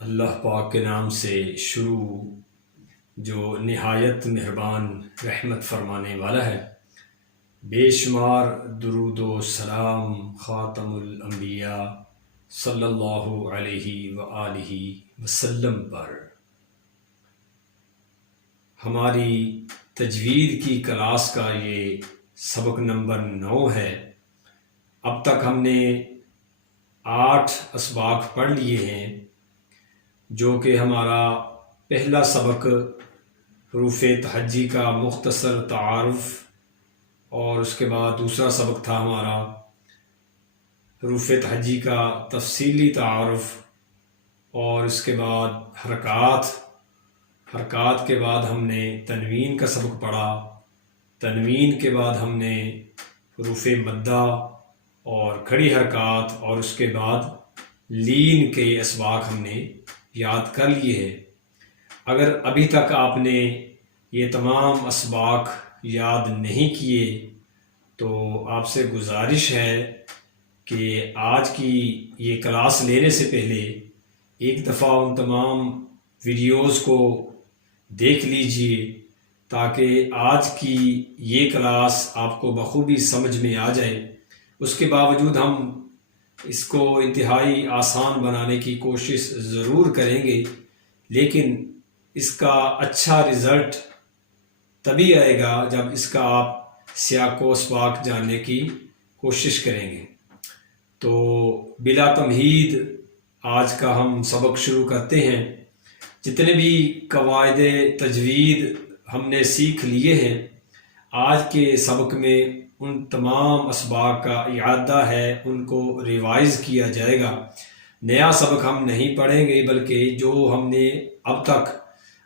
اللہ پاک کے نام سے شروع جو نہایت مہربان رحمت فرمانے والا ہے۔ بے شمار درود و سلام خاتم الانبیاء صلی اللہ علیہ وآلہ وسلم پر۔ ہماری تجوید کی کلاس کا یہ سبق نمبر 9 ہے۔ اب تک ہم نے 8 اسباق پڑھ لیے ہیں، جو کہ ہمارا پہلا سبق حروف تہجی کا مختصر تعارف، اور اس کے بعد دوسرا سبق تھا ہمارا حروف تہجی کا تفصیلی تعارف، اور اس کے بعد حرکات کے بعد ہم نے تنوین کا سبق پڑھا۔ تنوین کے بعد ہم نے حروف مدہ اور کھڑی حرکات، اور اس کے بعد لین کے اسباق ہم نے یاد کر لیے ہیں۔ اگر ابھی تک آپ نے یہ تمام اسباق یاد نہیں کیے تو آپ سے گزارش ہے کہ آج کی یہ کلاس لینے سے پہلے ایک دفعہ ان تمام ویڈیوز کو دیکھ لیجئے، تاکہ آج کی یہ کلاس آپ کو بخوبی سمجھ میں آ جائے۔ اس کے باوجود ہم اس کو انتہائی آسان بنانے کی کوشش ضرور کریں گے، لیکن اس کا اچھا رزلٹ تبھی آئے گا جب اس کا آپ سیاق و اسباق جاننے کی کوشش کریں گے۔ تو بلا تمہید آج کا ہم سبق شروع کرتے ہیں۔ جتنے بھی قواعد تجوید ہم نے سیکھ لیے ہیں، آج کے سبق میں ان تمام اسباق کا اعادہ ہے، ان کو ریوائز کیا جائے گا۔ نیا سبق ہم نہیں پڑھیں گے، بلکہ جو ہم نے اب تک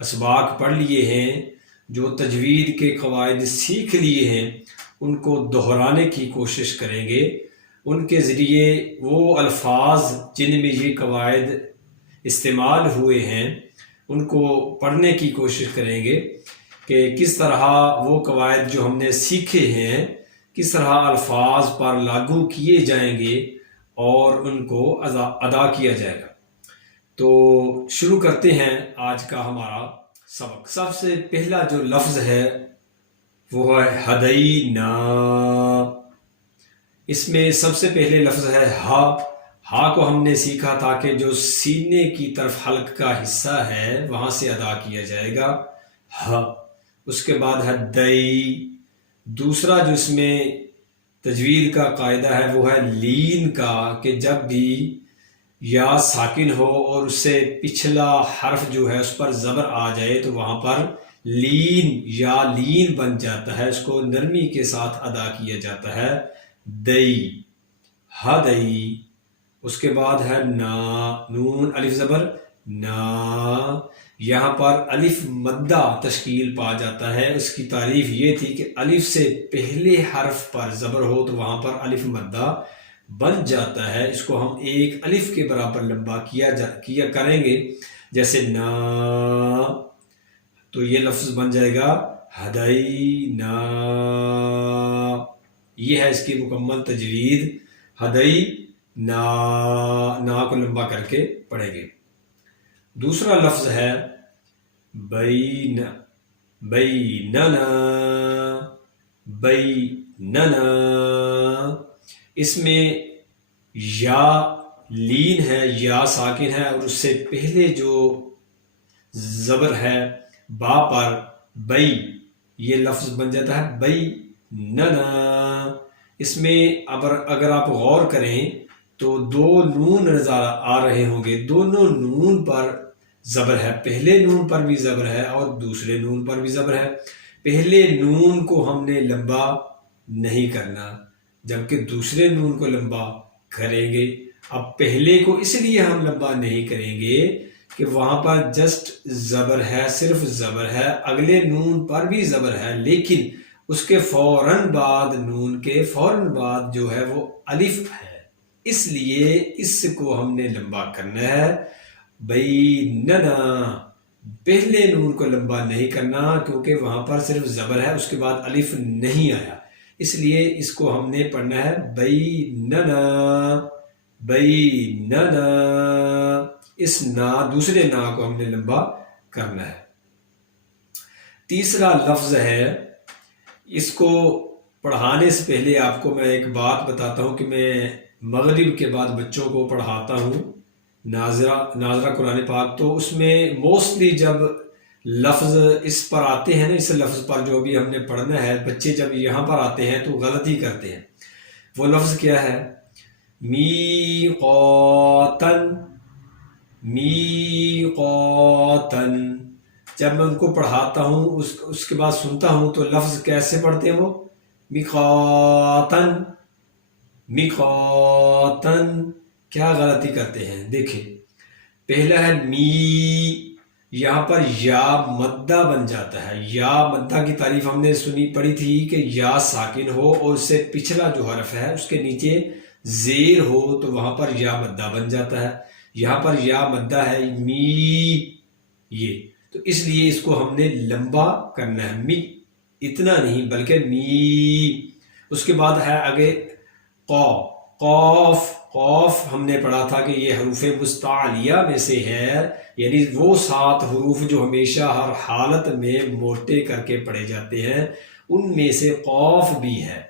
اسباق پڑھ لیے ہیں، جو تجوید کے قواعد سیکھ لیے ہیں، ان کو دہرانے کی کوشش کریں گے۔ ان کے ذریعے وہ الفاظ جن میں یہ قواعد استعمال ہوئے ہیں، ان کو پڑھنے کی کوشش کریں گے کہ کس طرح وہ قواعد جو ہم نے سیکھے ہیں کس طرح الفاظ پر لاگو کیے جائیں گے اور ان کو ادا کیا جائے گا۔ تو شروع کرتے ہیں آج کا ہمارا سبق۔ سب سے پہلا جو لفظ ہے وہ ہے ہدینا۔ اس میں سب سے پہلے لفظ ہے ہا۔ ہا کو ہم نے سیکھا تھا کہ جو سینے کی طرف حلق کا حصہ ہے وہاں سے ادا کیا جائے گا ہا۔ اس کے بعد ہے دئی۔ دوسرا جو اس میں تجوید کا قاعدہ ہے وہ ہے لین کا، کہ جب بھی یا ساکن ہو اور اس سے پچھلا حرف جو ہے اس پر زبر آ جائے تو وہاں پر لین یا لین بن جاتا ہے، اس کو نرمی کے ساتھ ادا کیا جاتا ہے دئی، ہدئی۔ اس کے بعد ہے نا، نون الف زبر نا۔ یہاں پر الف مدہ تشکیل پا جاتا ہے۔ اس کی تعریف یہ تھی کہ الف سے پہلے حرف پر زبر ہو تو وہاں پر الف مدہ بن جاتا ہے۔ اس کو ہم ایک الف کے برابر لمبا کیا کریں گے، جیسے نا، تو یہ لفظ بن جائے گا ہدینا۔ یہ ہے اس کی مکمل تجوید، ہدئی نا، نا کو لمبا کر کے پڑھیں گے۔ دوسرا لفظ ہے بین، بیننا، بیننا۔ اس میں یا لین ہے، یا ساکن ہے، اور اس سے پہلے جو زبر ہے با پر بئی، یہ لفظ بن جاتا ہے بیننا۔ اس میں اگر آپ غور کریں تو 2 نون نظر آ رہے ہوں گے، دونوں نون پر زبر ہے، پہلے نون پر بھی زبر ہے اور دوسرے نون پر بھی زبر ہے۔ پہلے نون کو ہم نے لمبا نہیں کرنا، جبکہ دوسرے نون کو لمبا کریں گے۔ اب پہلے کو اس لیے ہم لمبا نہیں کریں گے کہ وہاں پر جسٹ زبر ہے، صرف زبر ہے، اگلے نون پر بھی زبر ہے، لیکن اس کے فوراً بعد، نون کے فوراً بعد جو ہے وہ الف ہے، اس لیے اس کو ہم نے لمبا کرنا ہے بیننا۔ پہلے نون کو لمبا نہیں کرنا کیونکہ وہاں پر صرف زبر ہے، اس کے بعد الف نہیں آیا، اس لیے اس کو ہم نے پڑھنا ہے بیننا، بیننا۔ اس نا دوسرے نا کو ہم نے لمبا کرنا ہے۔ تیسرا لفظ ہے، اس کو پڑھانے سے پہلے آپ کو میں ایک بات بتاتا ہوں کہ میں مغرب کے بعد بچوں کو پڑھاتا ہوں ناظرہ قرآن پاک، تو اس میں موسٹلی جب لفظ اس پر آتے ہیں نا، اس لفظ پر جو بھی ہم نے پڑھنا ہے، بچے جب یہاں پر آتے ہیں تو غلطی کرتے ہیں۔ وہ لفظ کیا ہے؟ میقاتن، میقاتن۔ جب میں ان کو پڑھاتا ہوں اس کے بعد سنتا ہوں تو لفظ کیسے پڑھتے ہیں وہ؟ میقاتن، میقاتن۔ کیا غلطی کرتے ہیں؟ دیکھیں، پہلا ہے می، یہاں پر یا مدہ بن جاتا ہے۔ یا مدہ کی تعریف ہم نے پڑھی تھی کہ یا ساکن ہو اور اس سے پچھلا جو حرف ہے اس کے نیچے زیر ہو تو وہاں پر یا مدہ بن جاتا ہے۔ یہاں پر یا مدہ ہے می، یہ تو اس لیے اس کو ہم نے لمبا کرنا ہے، می اتنا نہیں بلکہ می۔ اس کے بعد ہے آگے قوف۔ قوف ہم نے پڑھا تھا کہ یہ حروف مستعلیہ میں سے ہے، یعنی وہ 7 حروف جو ہمیشہ ہر حالت میں موٹے کر کے پڑھے جاتے ہیں، ان میں سے قوف بھی ہے۔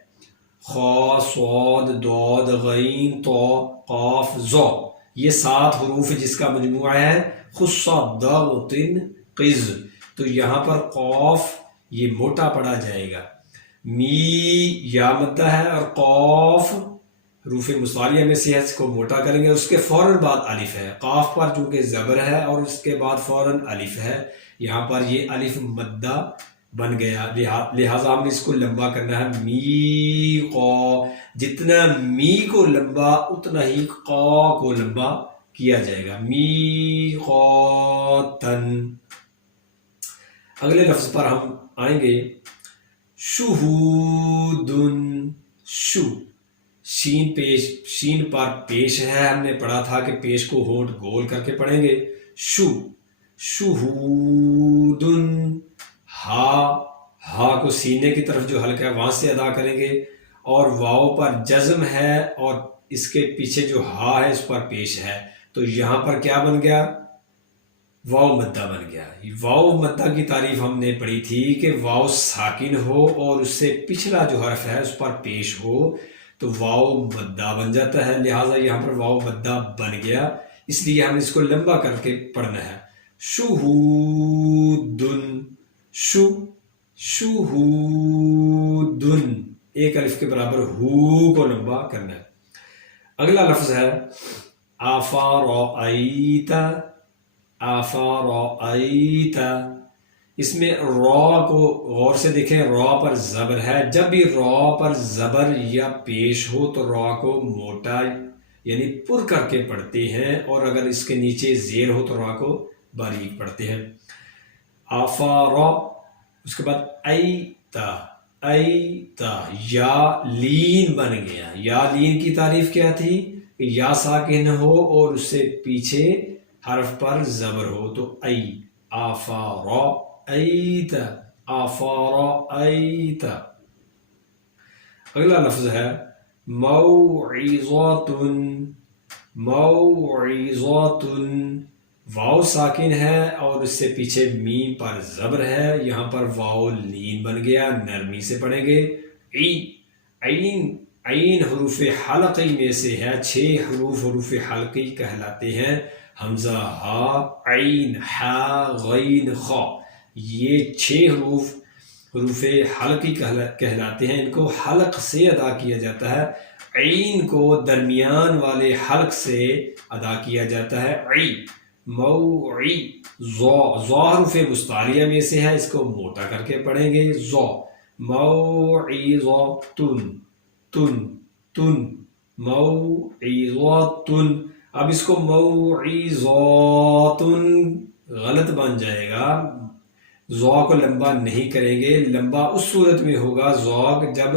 خا، صاد، ضاد، غین، طا، قاف، ظا، یہ 7 حروف جس کا مجموعہ ہے خص ضغط قز، تو یہاں پر قوف یہ موٹا پڑھا جائے گا۔ می یا مدہ ہے اور قوف حروف مستعلیہ میں سے ہے، اس کو موٹا کریں گے۔ اس کے فوراً بعد الف ہے، قاف پر چونکہ زبر ہے اور اس کے بعد فوراً الف ہے، یہاں پر یہ الف مدہ بن گیا، لہٰذا ہم اس کو لمبا کرنا ہے۔ می قا، جتنا می کو لمبا اتنا ہی قا کو لمبا کیا جائے گا۔ می قاتن۔ اگلے لفظ پر ہم آئیں گے، شہودن۔ شو، شین پر پیش ہے، ہم نے پڑھا تھا کہ پیش کو ہونٹ گول کر کے پڑھیں گے۔ شو، شہودن۔ ہا کو سینے کی طرف جو حلقہ ہے وہاں سے ادا کریں گے، اور واو پر جزم ہے اور اس کے پیچھے جو ہا ہے اس پر پیش ہے، تو یہاں پر کیا بن گیا؟ واو مدہ بن گیا۔ واو مدہ کی تعریف ہم نے پڑھی تھی کہ واو ساکن ہو اور اس سے پچھلا جو حرف ہے اس پر پیش ہو تو واو مدہ بن جاتا ہے، لہٰذا یہاں پر واو مدہ بن گیا، اس لیے ہم اس کو لمبا کر کے پڑھنا ہے۔ شہودن، شہودن، ایک الف کے برابر ہو کو لمبا کرنا ہے۔ اگلا لفظ ہے افرأیت۔ افرأیت، اس میں را کو غور سے دیکھیں، را پر زبر ہے، جب بھی را پر زبر یا پیش ہو تو را کو موٹا یعنی پر کر کے پڑھتے ہیں، اور اگر اس کے نیچے زیر ہو تو را کو باریک پڑھتے ہیں۔ افرا، اس کے بعد ایتا، ایتا، یا لین بن گیا۔ یا لین کی تعریف کیا تھی؟ کہ یا ساکن ہو اور اس سے پیچھے حرف پر زبر ہو تو ای، افرا ایت، افرأیت۔ اگلا لفظ ہے موعظۃ۔ موعظۃ، واو ساکن ہے اور اس سے پیچھے میم پر زبر ہے، یہاں پر واو لین بن گیا، نرمی سے پڑھیں گے۔ عین حروف حلقی میں سے ہے، 6 حروف حروف حلقی کہلاتے ہیں، حمزہ، ہا، عین، حا، غین، خا، یہ 6 حروف حلقی کہلاتے ہیں، ان کو حلق سے ادا کیا جاتا ہے۔ عین کو درمیان والے حلق سے ادا کیا جاتا ہے، عی، موعی، ضا حروف مستعلیہ میں سے ہے، اس کو موٹا کر کے پڑھیں گے، ضا، موعظۃن، تن، موعظۃن۔ اب اس کو موعظاتن غلط بن جائے گا، ضا کو لمبا نہیں کریں گے، لمبا اس صورت میں ہوگا ضا جب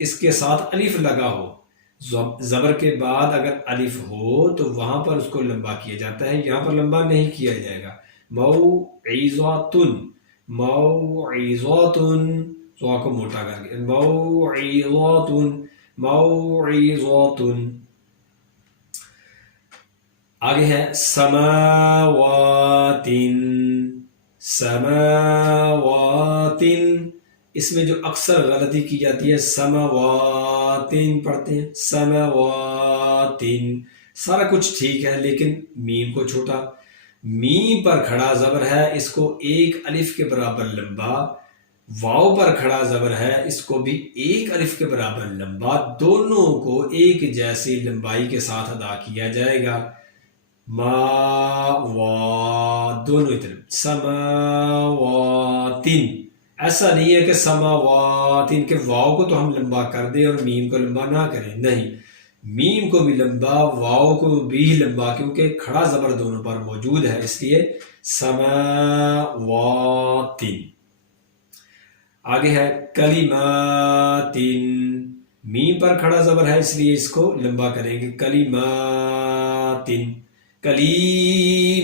اس کے ساتھ الف لگا ہو، زبر کے بعد اگر الف ہو تو وہاں پر اس کو لمبا کیا جاتا ہے، یہاں پر لمبا نہیں کیا جائے گا۔ موعظاتن، موعظاتن، ضا کو موٹا کر کے، موعظاتن، موعظاتن۔ آگے ہے سماواتن، سماواتن، اس میں جو اکثر غلطی کی جاتی ہے سماواتن پڑھتے ہیں، سماواتن، سارا کچھ ٹھیک ہے لیکن میم کو چھوٹا، میم پر کھڑا زبر ہے اس کو ایک الف کے برابر لمبا، واو پر کھڑا زبر ہے اس کو بھی ایک الف کے برابر لمبا، دونوں کو ایک جیسی لمبائی کے ساتھ ادا کیا جائے گا، ما وا دونوں ہی طرف، سماواتن، ایسا نہیں ہے کہ سماواتن کے واو کو تو ہم لمبا کر دیں اور میم کو لمبا نہ کریں، نہیں، میم کو بھی لمبا، واو کو بھی لمبا، کیونکہ کھڑا زبر دونوں پر موجود ہے، اس لیے سماواتن۔ آگے ہے کلماتن، میم پر کھڑا زبر ہے اس لیے اس کو لمبا کریں گے، کلماتن، کلیماتن،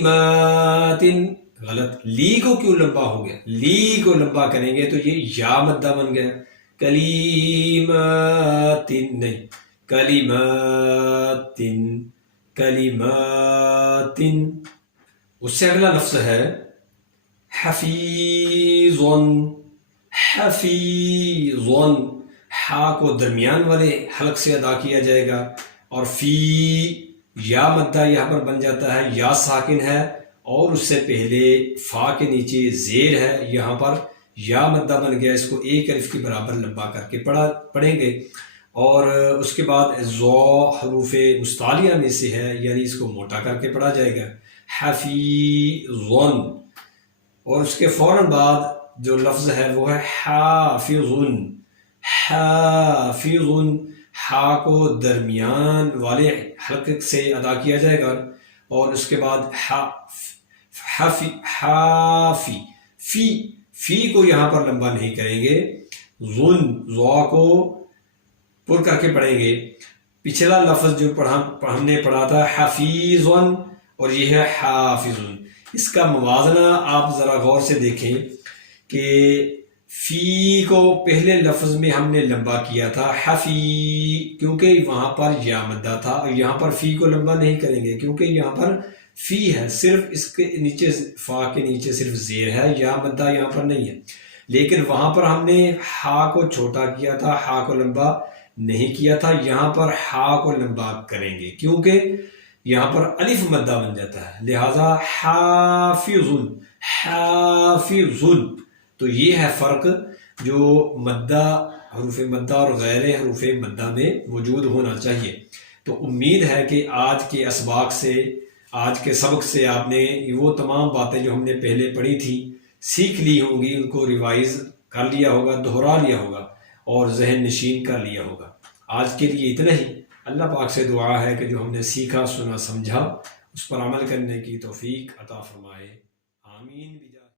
غلط، لی کو کیوں لمبا ہو گیا، لی کو لمبا کریں گے تو یہ یا مدہ بن گیا، کلیماتن نہیں، کلیماتن، کلیماتن۔ اس سے اگلا لفظ ہے حفیظن، حفیظن، ہا کو درمیان والے حلق سے ادا کیا جائے گا، اور فی یا مدہ یہاں پر بن جاتا ہے، یا ساکن ہے اور اس سے پہلے فا کے نیچے زیر ہے، یہاں پر یا مدہ بن گیا، اس کو ایک الف کے برابر لمبا کر کے پڑھیں گے، اور اس کے بعد زو حروف مستعلیہ میں سے ہے، یعنی اس کو موٹا کر کے پڑھا جائے گا، حفیظن، اور اس کے فوراً بعد جو لفظ ہے وہ ہے حافظن، حافظن، ہا کو درمیان والے حلق سے ادا کیا جائے گا، اور اس کے بعد حافی، فی کو یہاں پر لمبا نہیں کریں گے، ظن، زوا کو پر کر کے پڑھیں گے۔ پچھلا لفظ جو ہم نے پڑھا تھا حفیظن، اور یہ ہے حافظن، اس کا موازنہ آپ ذرا غور سے دیکھیں کہ فی کو پہلے لفظ میں ہم نے لمبا کیا تھا حفی، کیونکہ وہاں پر یا مدہ تھا، اور یہاں پر فی کو لمبا نہیں کریں گے کیونکہ یہاں پر فی ہے، صرف اس کے نیچے فا کے نیچے صرف زیر ہے، یا مدہ یہاں پر نہیں ہے، لیکن وہاں پر ہم نے ہا کو چھوٹا کیا تھا، ہا کو لمبا نہیں کیا تھا، یہاں پر ہا کو لمبا کریں گے کیونکہ یہاں پر الف مدہ بن جاتا ہے، لہذا حافظن، حافظن۔ تو یہ ہے فرق جو مدہ، حروف مدہ اور غیر حروف مدہ میں موجود ہونا چاہیے۔ تو امید ہے کہ آج کے اسباق سے، آج کے سبق سے آپ نے وہ تمام باتیں جو ہم نے پہلے پڑھی تھی سیکھ لی ہوں گی، ان کو ریوائز کر لیا ہوگا، دہرا لیا ہوگا اور ذہن نشین کر لیا ہوگا۔ آج کے لیے اتنا ہی، اللہ پاک سے دعا ہے کہ جو ہم نے سیکھا، سنا، سمجھا، اس پر عمل کرنے کی توفیق عطا فرمائے، آمین۔